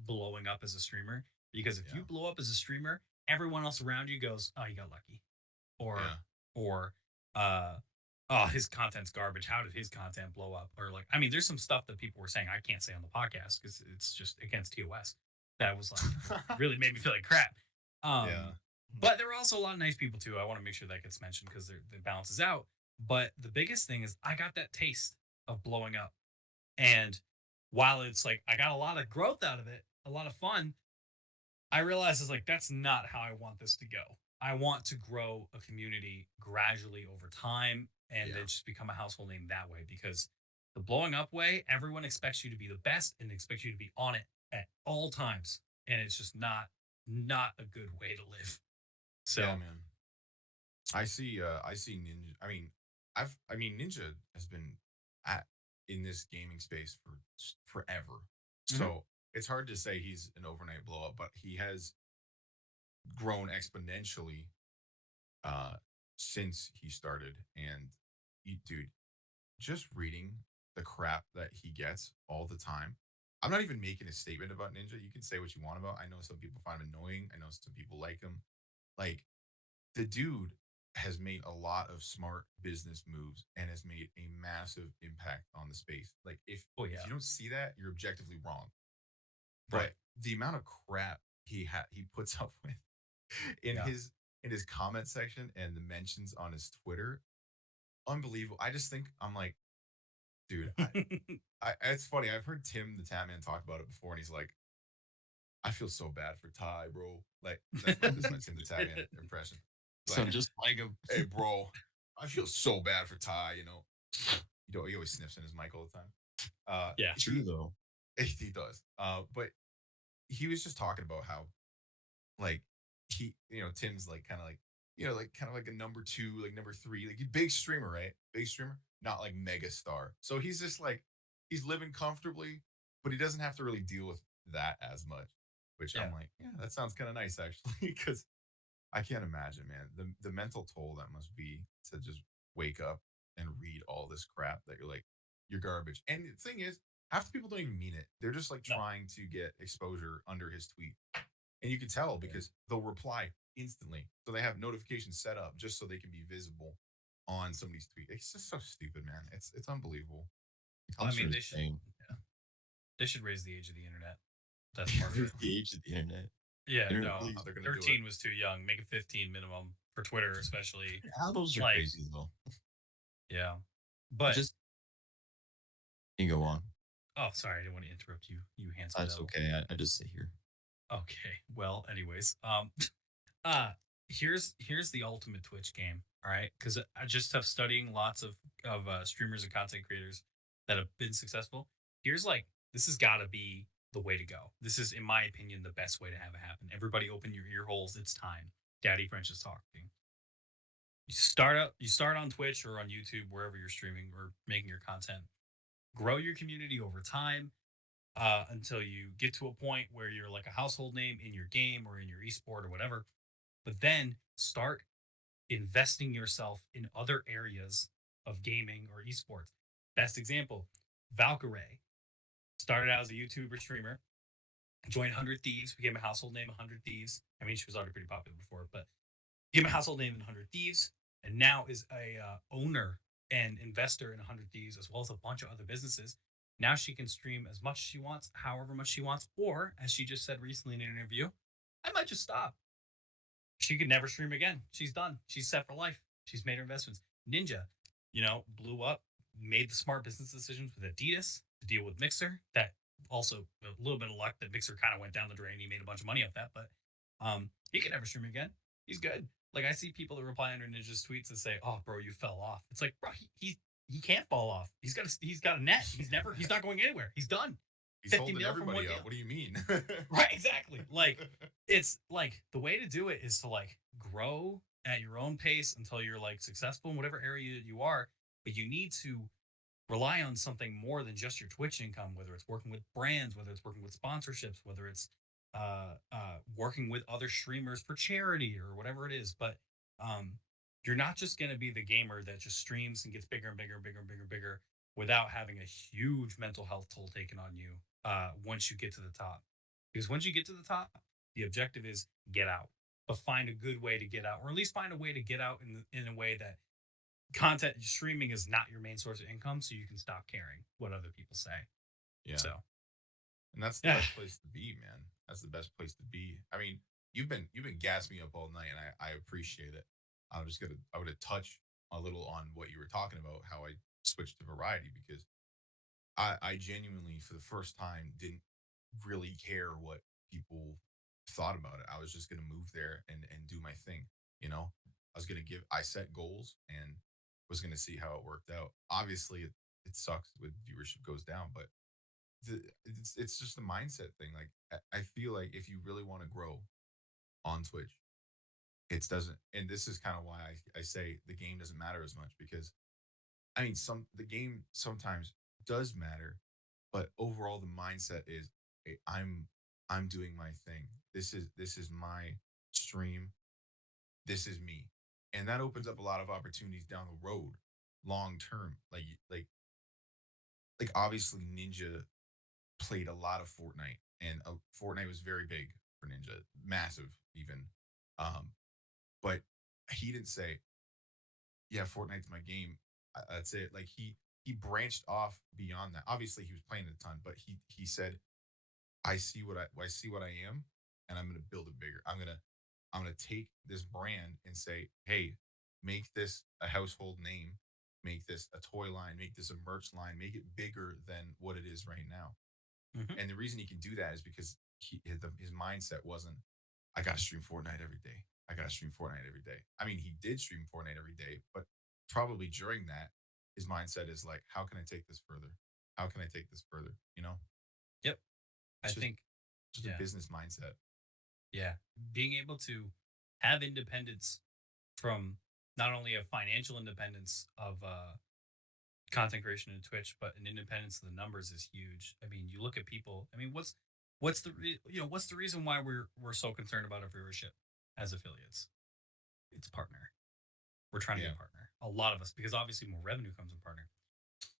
blowing up as a streamer. Because if you blow up as a streamer, everyone else around you goes, "Oh, you got lucky," or "Oh, his content's garbage. How did his content blow up?" Or like, I mean, there's some stuff that people were saying I can't say on the podcast because it's just against TOS. That was like really made me feel like crap. But there were also a lot of nice people too. I want to make sure that gets mentioned because it balances out. But the biggest thing is I got that taste of blowing up. And while it's like I got a lot of growth out of it, a lot of fun, I realized it's like that's not how I want this to go. I want to grow a community gradually over time and then just become a household name that way because the blowing up way, everyone expects you to be the best and expects you to be on it at all times. And it's just not a good way to live. So yeah, man. I see Ninja. I mean Ninja has been in this gaming space for forever. So it's hard to say he's an overnight blow up, but he has grown exponentially since he started. And dude, just reading the crap that he gets all the time. I'm not even making a statement about Ninja. You can say what you want about. I know some people find him annoying. I know some people like him. Like the dude has made a lot of smart business moves and has made a massive impact on the space. Like if you don't see that, you're objectively wrong. But the amount of crap he puts up with in his comment section and the mentions on his Twitter, unbelievable. I just think I'm like, dude, it's funny. I've heard Tim the Tatman talk about it before, and he's like, I feel so bad for Ty, bro. Like that's my Tim the Tatman impression. Like, So just like him. Hey, bro, I feel so bad for Ty. You know, he always sniffs in his mic all the time. yeah, True though. He does. But he was just talking about how, like, Tim's like kind of like a number two, like number three, like big streamer, right? Big streamer, not like mega star. So he's just like he's living comfortably, but he doesn't have to really deal with that as much. Which I'm like, yeah, that sounds kind of nice actually, because I can't imagine, man, the mental toll that must be to just wake up and read all this crap that you're garbage. And the thing is, half the people don't even mean it. They're just like trying to get exposure under his tweet. And you can tell because they'll reply instantly. So they have notifications set up just so they can be visible on somebody's tweet. It's just so stupid, man. It's unbelievable. I mean, they should raise the age of the internet. That's part of it. The age of the internet. Yeah, They're no, really- they're gonna do 13 was too young. Make it 15 minimum for Twitter, especially. Adults are Like- crazy though. Yeah, but Just you can go on. oh, sorry, I didn't want to interrupt you. You handsome. That's devil. okay. I just sit here. Okay. Well, anyways, here's the ultimate Twitch game. All right, because I just have studying lots of streamers and content creators that have been successful. Here's like this has got to be the way to go. This is, in my opinion, the best way to have it happen. Everybody open your ear holes. It's time. Daddy French is talking. You start on Twitch or on YouTube, wherever you're streaming or making your content. Grow your community over time until you get to a point where you're like a household name in your game or in your esport or whatever. But then start investing yourself in other areas of gaming or esports. Best example, Valkyrae started out as a YouTuber streamer, joined 100 Thieves, became a household name, 100 Thieves. I mean, she was already pretty popular before, but became a household name in 100 Thieves, and now is a owner and investor in 100 Thieves, as well as a bunch of other businesses. Now she can stream as much as she wants, however much she wants, or as she just said recently in an interview, I might just stop. She could never stream again. She's done. She's set for life. She's made her investments. Ninja, blew up, made the smart business decisions with Adidas to deal with Mixer. That also a little bit of luck that Mixer kind of went down the drain. He made a bunch of money off that, but he can never stream again. He's good. Like, I see people that reply under Ninja's tweets that say, "Oh, bro, you fell off." It's like, bro, he can't fall off. He's got a net. He's not going anywhere. He's done. He's holding everybody up. What do you mean? Right, exactly. Like, it's like the way to do it is to like grow at your own pace until you're like successful in whatever area you are. But you need to rely on something more than just your Twitch income, whether it's working with brands, whether it's working with sponsorships, whether it's working with other streamers for charity or whatever it is. But you're not just going to be the gamer that just streams and gets bigger and bigger and bigger and bigger and bigger without having a huge mental health toll taken on you once you get to the top. Because once you get to the top, the objective is get out, but find a good way to get out, or at least find a way to get out in a way that content streaming is not your main source of income, so you can stop caring what other people say. Yeah. So, and that's the best place to be, man. That's the best place to be. I mean, you've been gassing me up all night, and I appreciate it. I was gonna touch a little on what you were talking about, how I switched to variety, because I genuinely, for the first time, didn't really care what people thought about it. I was just gonna move there and do my thing. I set goals and was gonna see how it worked out. Obviously, it sucks when viewership goes down, but it's just a mindset thing. Like, I feel like if you really want to grow on Twitch, it doesn't. And this is kind of why I say the game doesn't matter as much, because I mean, the game sometimes does matter, but overall the mindset is, hey, I'm doing my thing. This is my stream. This is me, and that opens up a lot of opportunities down the road, long term. Like obviously Ninja played a lot of Fortnite, and Fortnite was very big for Ninja, massive even. But he didn't say, "Yeah, Fortnite's my game." That's it. Like he branched off beyond that. Obviously, he was playing a ton, but he said, "I see what I am, and I'm gonna build it bigger. I'm gonna take this brand and say, hey, make this a household name, make this a toy line, make this a merch line, make it bigger than what it is right now." Mhm. And the reason he can do that is because his mindset wasn't, "I gotta stream Fortnite every day. I gotta stream Fortnite every day." I mean, he did stream Fortnite every day, but probably during that, his mindset is like, "How can I take this further? How can I take this further?" yep. I It's just, think, just yeah. a business mindset. Yeah, being able to have independence from not only a financial independence of content creation and Twitch, but an independence of the numbers is huge. I mean, you look at people. I mean, what's what's the reason why we're so concerned about our viewership as affiliates? It's partner. We're trying to Yeah. get a partner. A lot of us, because obviously more revenue comes with partner.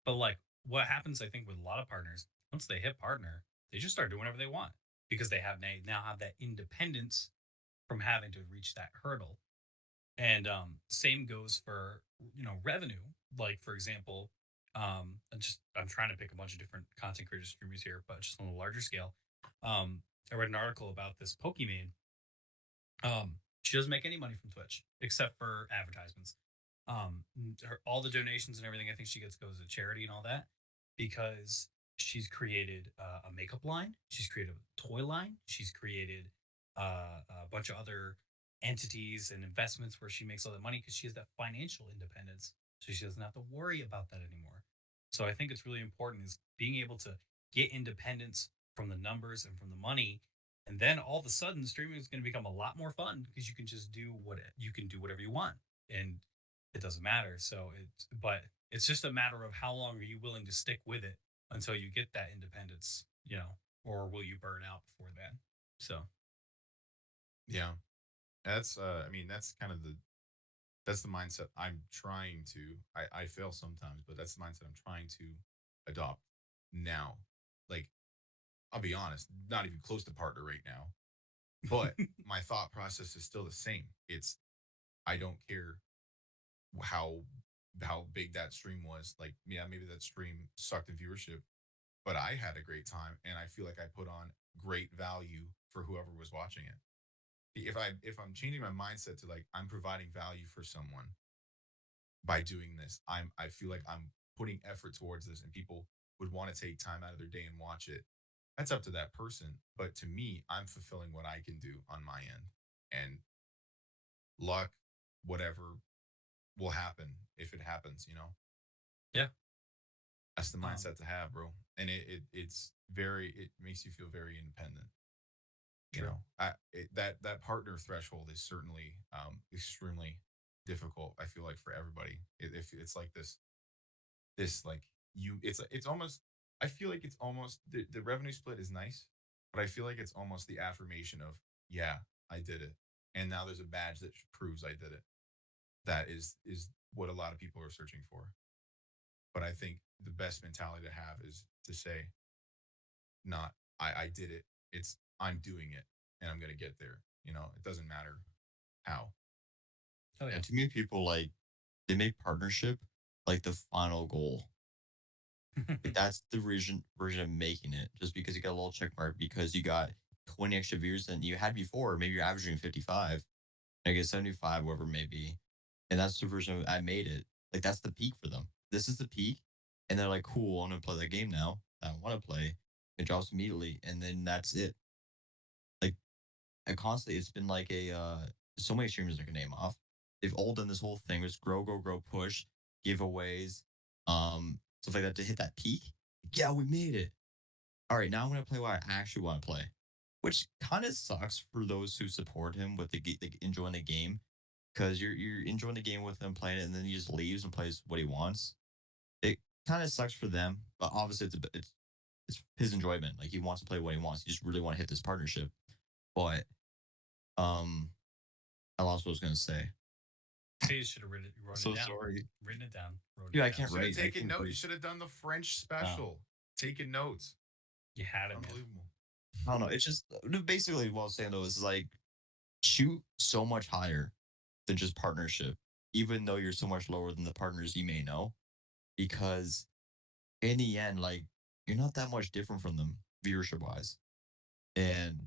But like, what happens, I think, with a lot of partners, once they hit partner, they just start doing whatever they want because they now have that independence from having to reach that hurdle. And same goes for revenue. Like, for example, I'm trying to pick a bunch of different content creators, streamers here, but just on a larger scale. I read an article about this Pokimane. She doesn't make any money from Twitch except for advertisements. All the donations and everything I think she gets goes to charity and all that, because she's created a makeup line, she's created a toy line, she's created a bunch of other entities and investments where she makes all that money because she has that financial independence, so she doesn't have to worry about that anymore. So I think it's really important is being able to get independence from the numbers and from the money. And then all of a sudden, streaming is going to become a lot more fun because you can just do you can do whatever you want, and it doesn't matter. But it's just a matter of how long are you willing to stick with it until you get that independence, or will you burn out before then? So Yeah. That's I mean, that's the mindset I'm trying to I fail sometimes, but that's the mindset I'm trying to adopt now. Like, I'll be honest, not even close to partner right now. But my thought process is still the same. It's I don't care how big that stream was. Like, yeah, maybe that stream sucked in viewership, but I had a great time and I feel like I put on great value for whoever was watching it. If I'm changing my mindset to like I'm providing value for someone by doing this, I feel like I'm putting effort towards this and people would want to take time out of their day and watch it. That's up to that person. But to me, I'm fulfilling what I can do on my end. And luck, whatever will happen if it happens. yeah, That's the um, mindset to have, bro. And it makes you feel very independent. You true. know, that partner threshold is certainly extremely difficult. I feel like for everybody, if it's like this like it's almost I feel like it's almost the revenue split is nice, but I feel like it's almost the affirmation of yeah, I did it, and now there's a badge that proves I did it. That is what a lot of people are searching for. But I think the best mentality to have is to say, not I did it. It's I'm doing it, and I'm gonna get there. It doesn't matter how. Oh yeah. And too many people like they make partnership like the final goal. Like that's the version of making it. Just because you got a little check mark because you got 20 extra views than you had before. Maybe you're averaging 55. I guess 75, whatever it may be. And that's the version of I made it. Like that's the peak for them. This is the peak. And they're like, cool, I'm gonna play that game now. I want to play. It drops immediately. And then that's it. Like I constantly it's been like so many streamers I can name off. They've all done this whole thing was grow, push, giveaways, stuff like that to hit that peak. Yeah, we made it. All right, now I'm gonna play what I actually want to play, which kind of sucks for those who support him with enjoying the game, because you're enjoying the game with him playing it, and then he just leaves and plays what he wants. It kind of sucks for them, but obviously it's his enjoyment. Like he wants to play what he wants. He just really want to hit this partnership. But um, I lost what I was gonna say. You should have written it, So it down, sorry, written it down, wrote dude. it I down. can't Should have write. I taken can't notes. You read. should have done the French Oh. special. Taking notes. You had it, man. Unbelievable. I don't know. It's just basically what I was saying though is like shoot so much higher than just partnership, even though you're so much lower than the partners you may know, because in the end, like you're not that much different from them viewership wise, and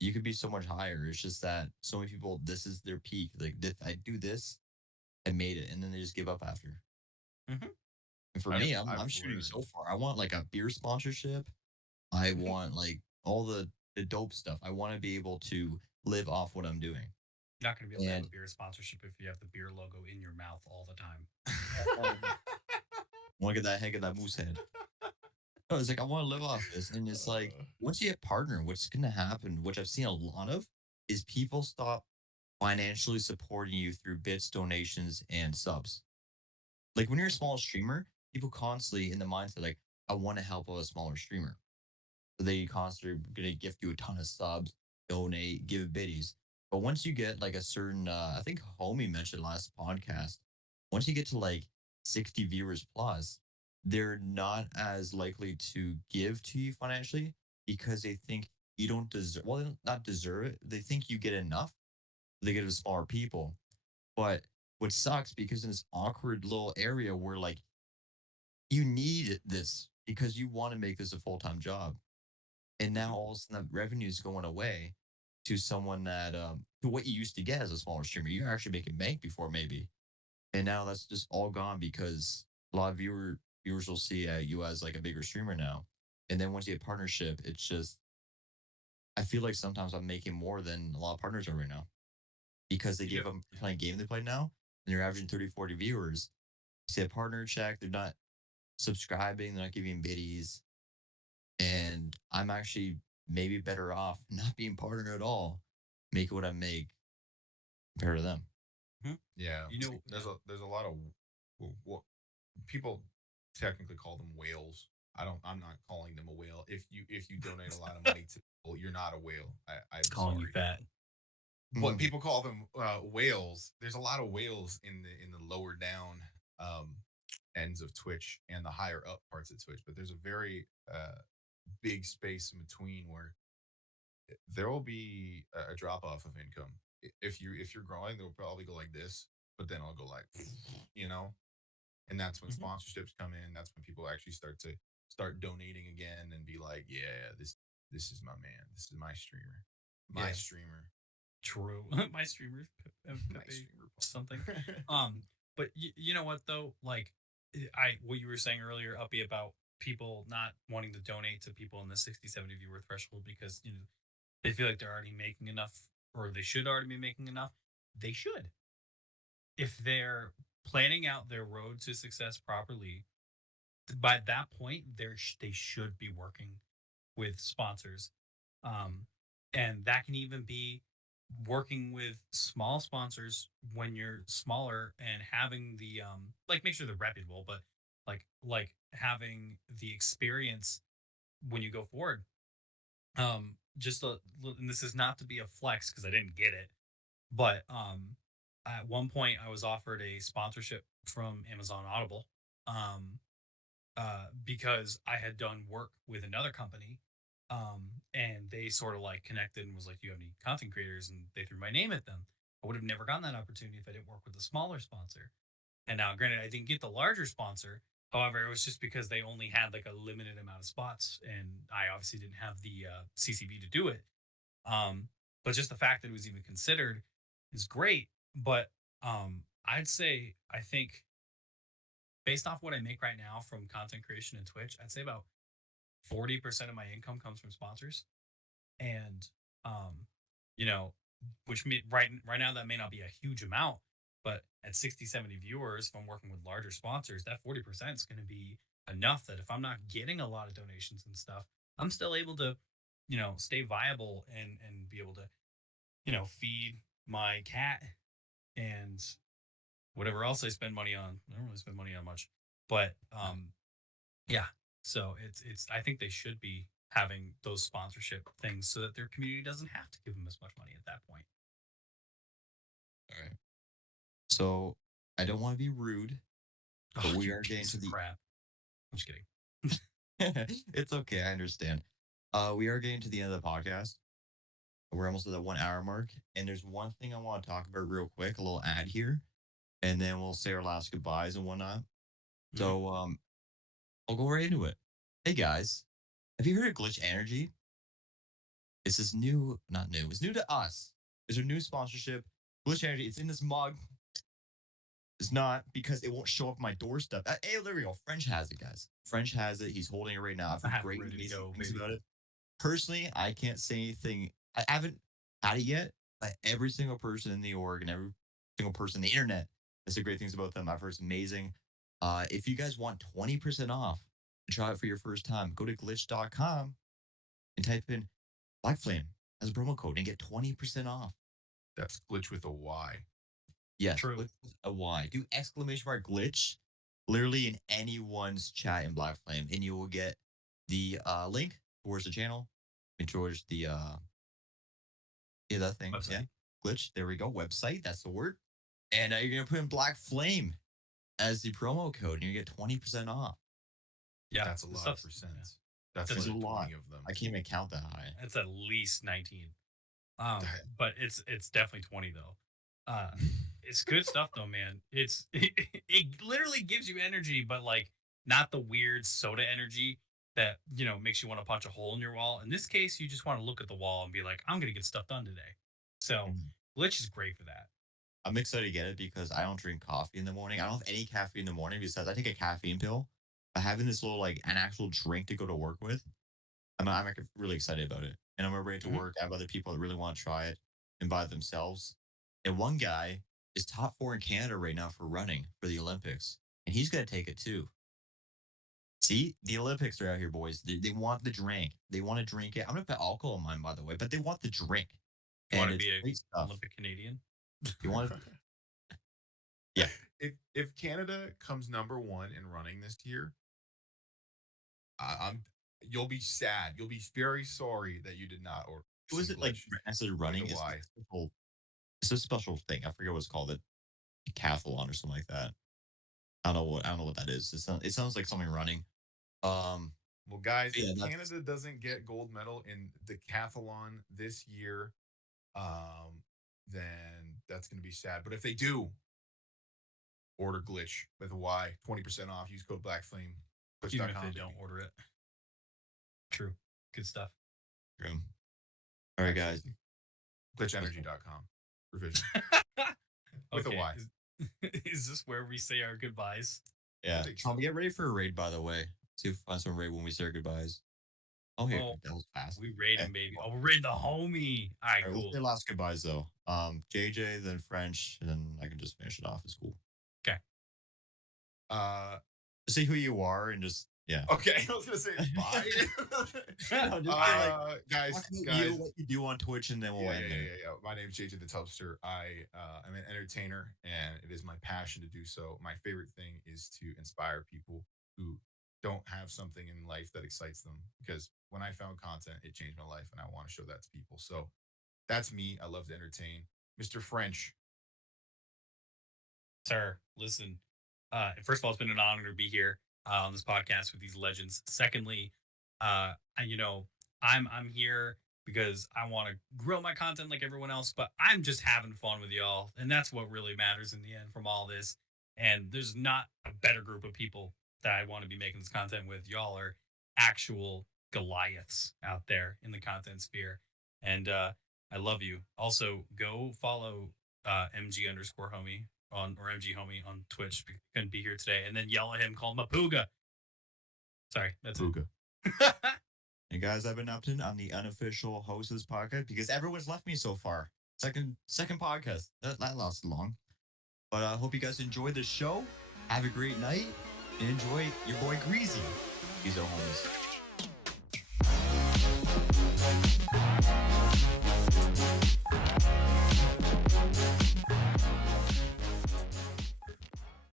you could be so much higher. It's just that so many people, this is their peak. Like I do this, I made it, and then they just give up after. Hmm. And for I've me, I'm I've shooting learned. so far. I want like a beer sponsorship. I want like all the dope stuff. I want to be able to live off what I'm doing. You're not going to be able to have And a beer sponsorship if you have the beer logo in your mouth all the time. want to get that heck of that moose head. No, it's like I want to live off this, and it's like once you get partner, what's gonna happen, which I've seen a lot of, is people stop financially supporting you through bits, donations, and subs. Like when you're a small streamer, people constantly in the mindset like, I want to help out a smaller streamer. So they constantly gonna gift you a ton of subs, donate, give biddies. But once you get like a certain, I think Homie mentioned last podcast, once you get to like 60 viewers plus, they're not as likely to give to you financially because they think you don't deserve, well, they don't not deserve it. They think you get enough. They give to smaller people. But what sucks because in this awkward little area where like you need this because you want to make this a full time job and now all of a sudden the revenue is going away to someone that to what you used to get as a smaller streamer. You're actually making bank before maybe, and now that's just all gone because a lot of viewers will see you as like a bigger streamer now, and then once you get partnership, it's just I feel like sometimes I'm making more than a lot of partners are right now because they give Yep. them playing game they play now and they're averaging 30, 40 viewers. You see a partner check, they're not subscribing, they're not giving biddies. and I'm actually maybe better off not being part of it at all, make what I make compared to them. Yeah, You know, there's a lot of what people technically call them whales. I'm not calling them a whale. If you donate a lot of money to people, you're not a whale. I'm calling you sorry. fat. What Mm. people call them whales. There's a lot of whales in the lower down um, ends of Twitch and the higher up parts of Twitch, but there's a very big space in between where there will be a drop off of income. If you're growing, they'll probably go like this, but then I'll go like, you know, and that's when Mhm. sponsorships come in. That's when people actually start donating again and be like, yeah, this is my man. This is my streamer, my Yeah, streamer, true. My streamers, my Pepe streamer. something. But you know what though? Like, I what you were saying earlier, Uppy, about people not wanting to donate to people in the 60, 70 viewer threshold because they feel like they're already making enough, or they should already be making enough. They should, if they're planning out their road to success properly. By that point, they should be working with sponsors, um, and that can even be working with small sponsors when you're smaller and having the like, make sure they're reputable, but like having the experience when you go forward. Just and this is not to be a flex because I didn't get it, but at one point I was offered a sponsorship from Amazon Audible, um, because I had done work with another company, and they sort of like connected and was like, "Do you have any content creators?" And they threw my name at them. I would have never gotten that opportunity if I didn't work with a smaller sponsor. And now, granted, I didn't get the larger sponsor. However, it was just because they only had like a limited amount of spots, and I obviously didn't have the CCV to do it. But just the fact that it was even considered is great. But I'd say, I think, based off what I make right now from content creation and Twitch, I'd say about 40% of my income comes from sponsors. And um, you know, right now that may not be a huge amount, but at 60, 70 viewers, if I'm working with larger sponsors, that 40% is going to be enough that if I'm not getting a lot of donations and stuff, I'm still able to, stay viable and be able to, feed my cat and whatever else I spend money on. I don't really spend money on much, but yeah. So it's I think they should be having those sponsorship things so that their community doesn't have to give them as much money at that point. All right. So I don't want to be rude, but Oh, we you are getting piece to of the. crap. I'm just kidding. It's okay. I understand. We are getting to the end of the podcast. We're almost at the 1 hour mark, and there's one thing I want to talk about real quick. A little ad here, and then we'll say our last goodbyes and whatnot. Mhm. So I'll go right into it. Hey guys, have you heard of Glitch Energy? It's this new, not new. It's new to us. It's a new sponsorship. Glitch Energy. It's in this mug. It's not because it won't show up on my doorstep. Hey, there we go. French has it, guys. French has it. He's holding it right now. I've I heard have it great, ready to amazing go, things baby. about it. Personally, I can't say anything. I haven't had it yet, but every single person in the org and every single person on the internet has said great things about them. I've heard it's amazing. If you guys want 20% off and try it for your first time, go to glitch.com and type in BlackFlame as a promo code and get 20% off. That's glitch with a Y. Yes, True. glitch with a Y. Do exclamation mark glitch literally in anyone's chat in Black Flame, and you will get the link towards the channel and towards the yeah, that thing. Yeah. Website. Glitch. There we go. Website. That's the word. And you're gonna put in Black Flame as the promo code, and you get 20% off. Yeah. That's a the lot of stuff's- percents. yeah. That's That's It's a like lot. 20 of them. I can't even count that high. It's at least 19. That- But it's definitely 20 though. Uh, it's good stuff though, man. It literally gives you energy, but like not the weird soda energy that makes you want to punch a hole in your wall. In this case, you just want to look at the wall and be like, I'm gonna get stuff done today. So Mhm. Glitch is great for that. I'm excited to get it because I don't drink coffee in the morning. I don't have any caffeine in the morning besides I take a caffeine pill. But having this little like an actual drink to go to work with, I'm like, really excited about it. And I'm ready to Mhm. work. I have other people that really want to try it and buy it themselves. And one guy is top 4 in Canada right now for running for the Olympics, and he's gonna take it too. See, the Olympics are out here, boys. They want the drink. They want to drink it. I'm gonna put alcohol in mine, by the way, but they want the drink, You want and to it's be a great stuff. Olympic Canadian? You want? Yeah. If Canada comes number one in running this year, I'm you'll be sad. You'll be very sorry that you did not order. What was some it like? glitch Instead of with running, a it's Y. like it's a special thing. I forget what it's called. A decathlon or something like that. I don't know what that is. It sounds like something running. Um, Well, guys, yeah, if that's Canada doesn't get gold medal in decathlon this year, then that's going to be sad. But if they do, order glitch with a Y, 20% off. Use code BLACKFLAME. Even if Push.com. they don't order it. True. Good stuff. true. All right, guys. Glitchenergy.com. Revision. With a Y. Is this where we say our goodbyes? Yeah. think so. Get ready for a raid, by the way. See if we find some raid when we say our goodbyes. Oh, here. Oh, That was fast. We raid him, Okay. baby. Oh, we raid the homie. All right, All right, cool. we'll say last goodbyes, though. JJ, then French, and then I can just finish it off. It's cool. See who you are and just, yeah. Okay, I was gonna say bye. No, just Guys, talk about guys. you, what you do on Twitch, and then we'll end there. Yeah. My name is JJTHETUBSTER. I am an entertainer, and it is my passion to do so. My favorite thing is to inspire people who don't have something in life that excites them. Because when I found content, it changed my life, and I want to show that to people. So that's me. I love to entertain. Mr. French. Sir, listen. First of all, it's been an honor to be here on this podcast with these legends. Secondly, I'm here because I want to grow my content like everyone else, but I'm just having fun with y'all, and that's what really matters in the end from all this. And there's not a better group of people that I want to be making this content with. Y'all are actual Goliaths out there in the content sphere, and I love you. Also, go follow MG_homie or MG homie on Twitch. Couldn't be here today, and then yell at him, call him a pooga. Sorry, that's Puga. it. And guys, I've been Upton. I'm the unofficial host of this podcast because everyone's left me so far. Second podcast. That lasted long. But I hope you guys enjoy the show. Have a great night and enjoy your boy Greasy. He's our homies.